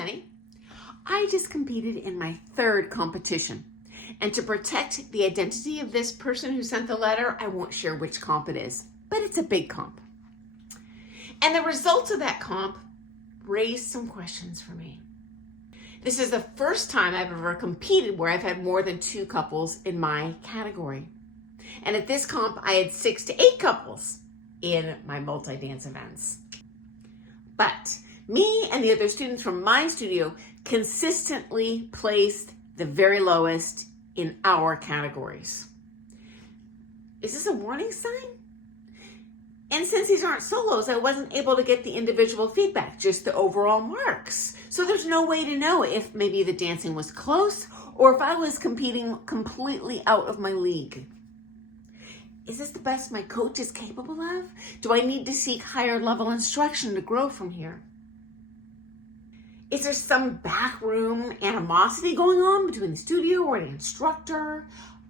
any. I just competed in my third competition. And to protect the identity of this person who sent the letter, I won't share which comp it is, but it's a big comp. And the results of that comp raised some questions for me. This is the first time I've ever competed where I've had more than 2 couples in my category. And at this comp, I had 6 to 8 couples in my multi-dance events. But me and the other students from my studio consistently placed the very lowest in our categories. Is this a warning sign? And since these aren't solos, I wasn't able to get the individual feedback, just the overall marks. So there's no way to know if maybe the dancing was close or if I was competing completely out of my league. Is this the best my coach is capable of? Do I need to seek higher level instruction to grow from here? Is there some backroom animosity going on between the studio or the instructor?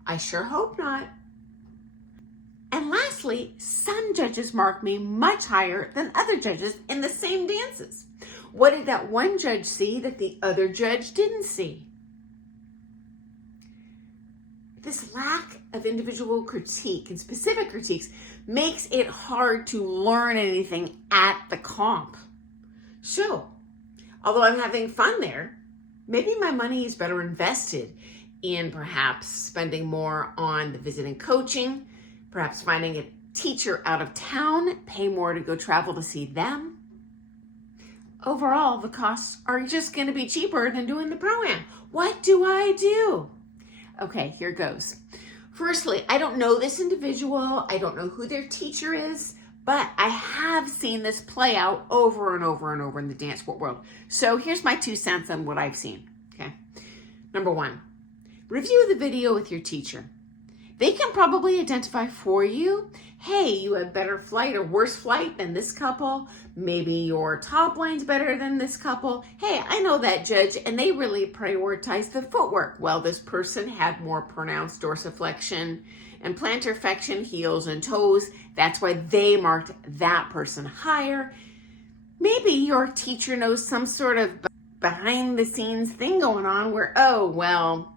I sure hope not. And lastly, some judges marked me much higher than other judges in the same dances. What did that one judge see that the other judge didn't see? This lack of individual critique and specific critiques makes it hard to learn anything at the comp. So, although I'm having fun there, maybe my money is better invested in perhaps spending more on the visiting coaching, perhaps finding a teacher out of town, pay more to go travel to see them. Overall, the costs are just going to be cheaper than doing the pro-am. What do I do? Okay, here goes. Firstly, I don't know this individual. I don't know who their teacher is, but I have seen this play out over and over and over in the dance sport world. So here's my 2 cents on what I've seen, okay? Number 1, review the video with your teacher. They can probably identify for you, hey, you had better flight or worse flight than this couple. Maybe your top line's better than this couple. Hey, I know that judge, and they really prioritize the footwork. Well, this person had more pronounced dorsiflexion and plantar flexion, heels and toes. That's why they marked that person higher. Maybe your teacher knows some sort of behind the scenes thing going on where, oh, well,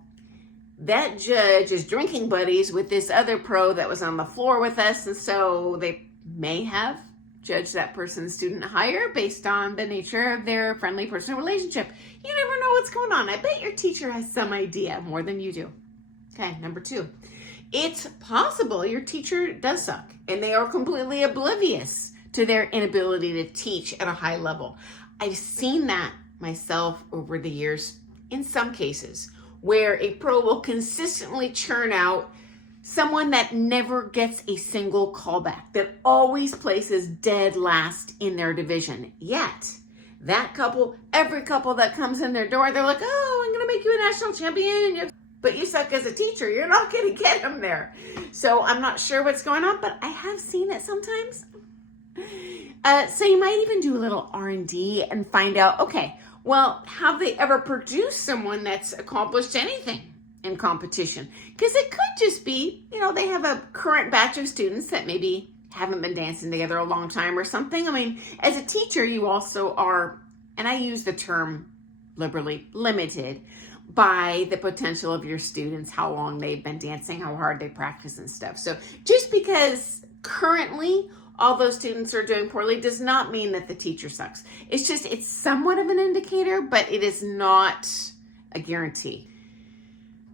that judge is drinking buddies with this other pro that was on the floor with us, and so they may have judged that person's student higher based on the nature of their friendly personal relationship. You never know what's going on. I bet your teacher has some idea more than you do. Okay, number 2. It's possible your teacher does suck, and they are completely oblivious to their inability to teach at a high level. I've seen that myself over the years in some cases, where a pro will consistently churn out someone that never gets a single callback, that always places dead last in their division. Yet, that couple, every couple that comes in their door, they're like, oh, I'm gonna make you a national champion, but you suck as a teacher, you're not gonna get them there. So I'm not sure what's going on, but I have seen it sometimes. So you might even do a little R&D and find out, okay, well, have they ever produced someone that's accomplished anything in competition? Because it could just be, they have a current batch of students that maybe haven't been dancing together a long time or something. I mean, as a teacher, you also are, and I use the term liberally, limited by the potential of your students, how long they've been dancing, how hard they practice and stuff. So just because currently all those students are doing poorly does not mean that the teacher sucks. It's somewhat of an indicator, but it is not a guarantee.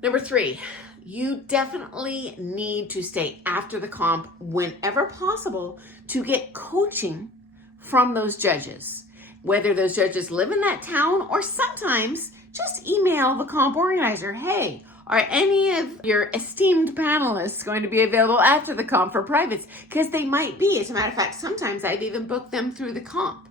Number 3, you definitely need to stay after the comp whenever possible to get coaching from those judges. Whether those judges live in that town or sometimes just email the comp organizer, hey, are any of your esteemed panelists going to be available after the comp for privates? Because they might be. As a matter of fact, sometimes I've even booked them through the comp.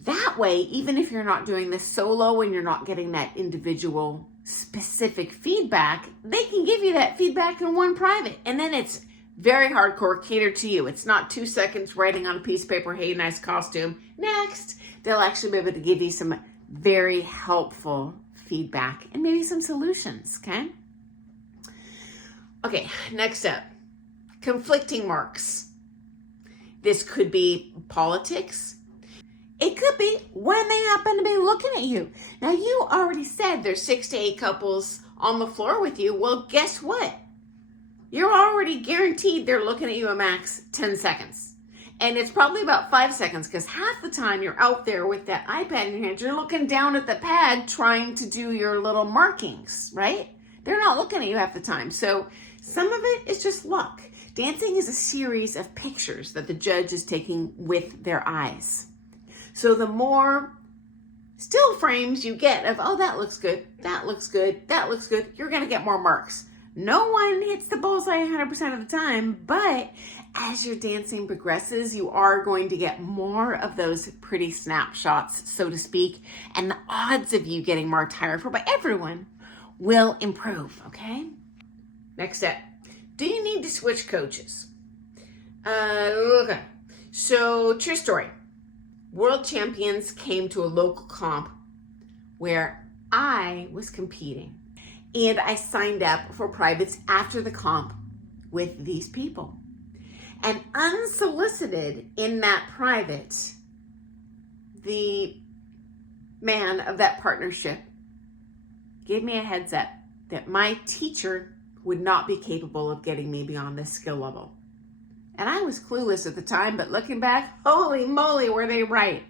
That way, even if you're not doing this solo and you're not getting that individual specific feedback, they can give you that feedback in one private. And then it's very hardcore, catered to you. It's not 2 seconds writing on a piece of paper, hey, nice costume. Next, they'll actually be able to give you some very helpful feedback and maybe some solutions, okay? Okay, next up, conflicting marks. This could be politics. It could be when they happen to be looking at you. Now, you already said there's 6 to 8 couples on the floor with you. Well, guess what? You're already guaranteed they're looking at you a max 10 seconds. And it's probably about 5 seconds because half the time you're out there with that iPad in your hand, you're looking down at the pad trying to do your little markings, right? They're not looking at you half the time. So some of it is just luck. Dancing is a series of pictures that the judge is taking with their eyes. So the more still frames you get of, oh, that looks good, that looks good, that looks good, you're going to get more marks. No one hits the bullseye 100% of the time, but as your dancing progresses, you are going to get more of those pretty snapshots, so to speak, and the odds of you getting marked higher for by everyone will improve, okay? Next step. Do you need to switch coaches? Okay. So, true story. World champions came to a local comp where I was competing. And I signed up for privates after the comp with these people. And unsolicited in that private, the man of that partnership gave me a heads up that my teacher would not be capable of getting me beyond this skill level. And I was clueless at the time, but looking back, holy moly, were they right.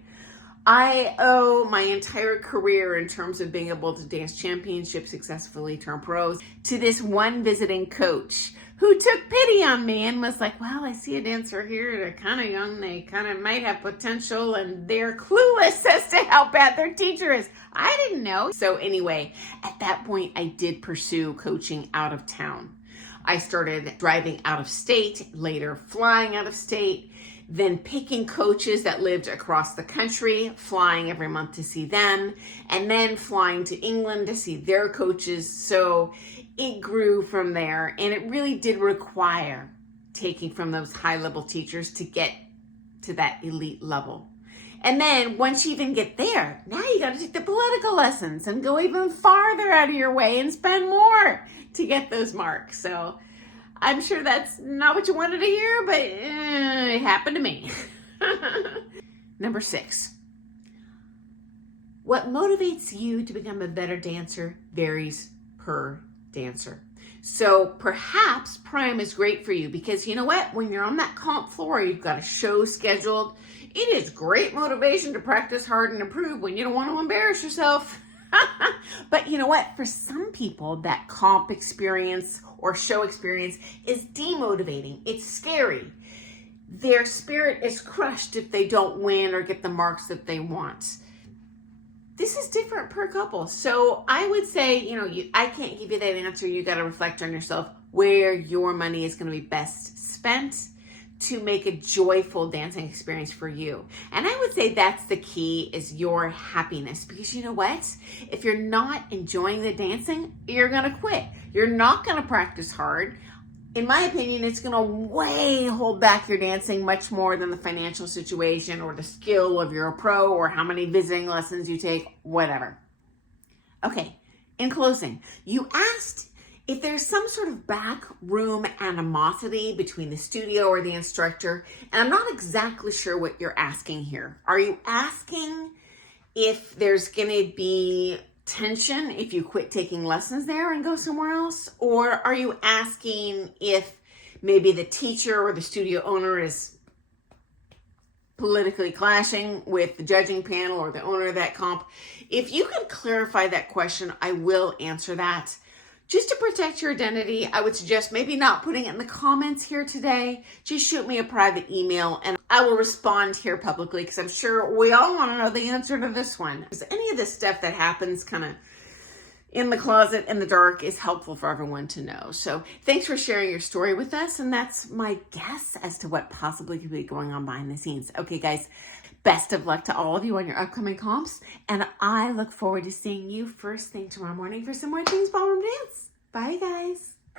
I owe my entire career in terms of being able to dance championships successfully, turn pros, to this one visiting coach who took pity on me and was like, well, I see a dancer here. They're kind of young. They kind of might have potential and they're clueless as to how bad their teacher is. I didn't know. So anyway, at that point, I did pursue coaching out of town. I started driving out of state, later flying out of state, then picking coaches that lived across the country, flying every month to see them, and then flying to England to see their coaches. So it grew from there, and it really did require taking from those high-level teachers to get to that elite level. And then once you even get there, now you got to take the political lessons and go even farther out of your way and spend more to get those marks. So I'm sure that's not what you wanted to hear, but it happened to me. Number 6. What motivates you to become a better dancer varies per dancer. So perhaps Prime is great for you because you know what? When you're on that comp floor, you've got a show scheduled. It is great motivation to practice hard and improve when you don't want to embarrass yourself. But you know what? For some people, that comp experience or show experience is demotivating. It's scary. Their spirit is crushed if they don't win or get the marks that they want. This is different per couple. So I would say, I can't give you that answer. You got to reflect on yourself where your money is going to be best spent to make a joyful dancing experience for you. And I would say that's the key, is your happiness. Because you know what? If you're not enjoying the dancing, you're going to quit. You're not going to practice hard. In my opinion, it's going to way hold back your dancing much more than the financial situation or the skill of you're a pro or how many visiting lessons you take, whatever. Okay, in closing, you asked if there's some sort of backroom animosity between the studio or the instructor, and I'm not exactly sure what you're asking here. Are you asking if there's going to be tension if you quit taking lessons there and go somewhere else? Or are you asking if maybe the teacher or the studio owner is politically clashing with the judging panel or the owner of that comp? If you can clarify that question, I will answer that. Just to protect your identity, I would suggest maybe not putting it in the comments here today. Just shoot me a private email and I will respond here publicly because I'm sure we all want to know the answer to this one. Because any of this stuff that happens kind of in the closet in the dark is helpful for everyone to know. So thanks for sharing your story with us. And that's my guess as to what possibly could be going on behind the scenes. Okay, guys, best of luck to all of you on your upcoming comps. And I look forward to seeing you first thing tomorrow morning for some more Things Ballroom Dance. Bye, guys.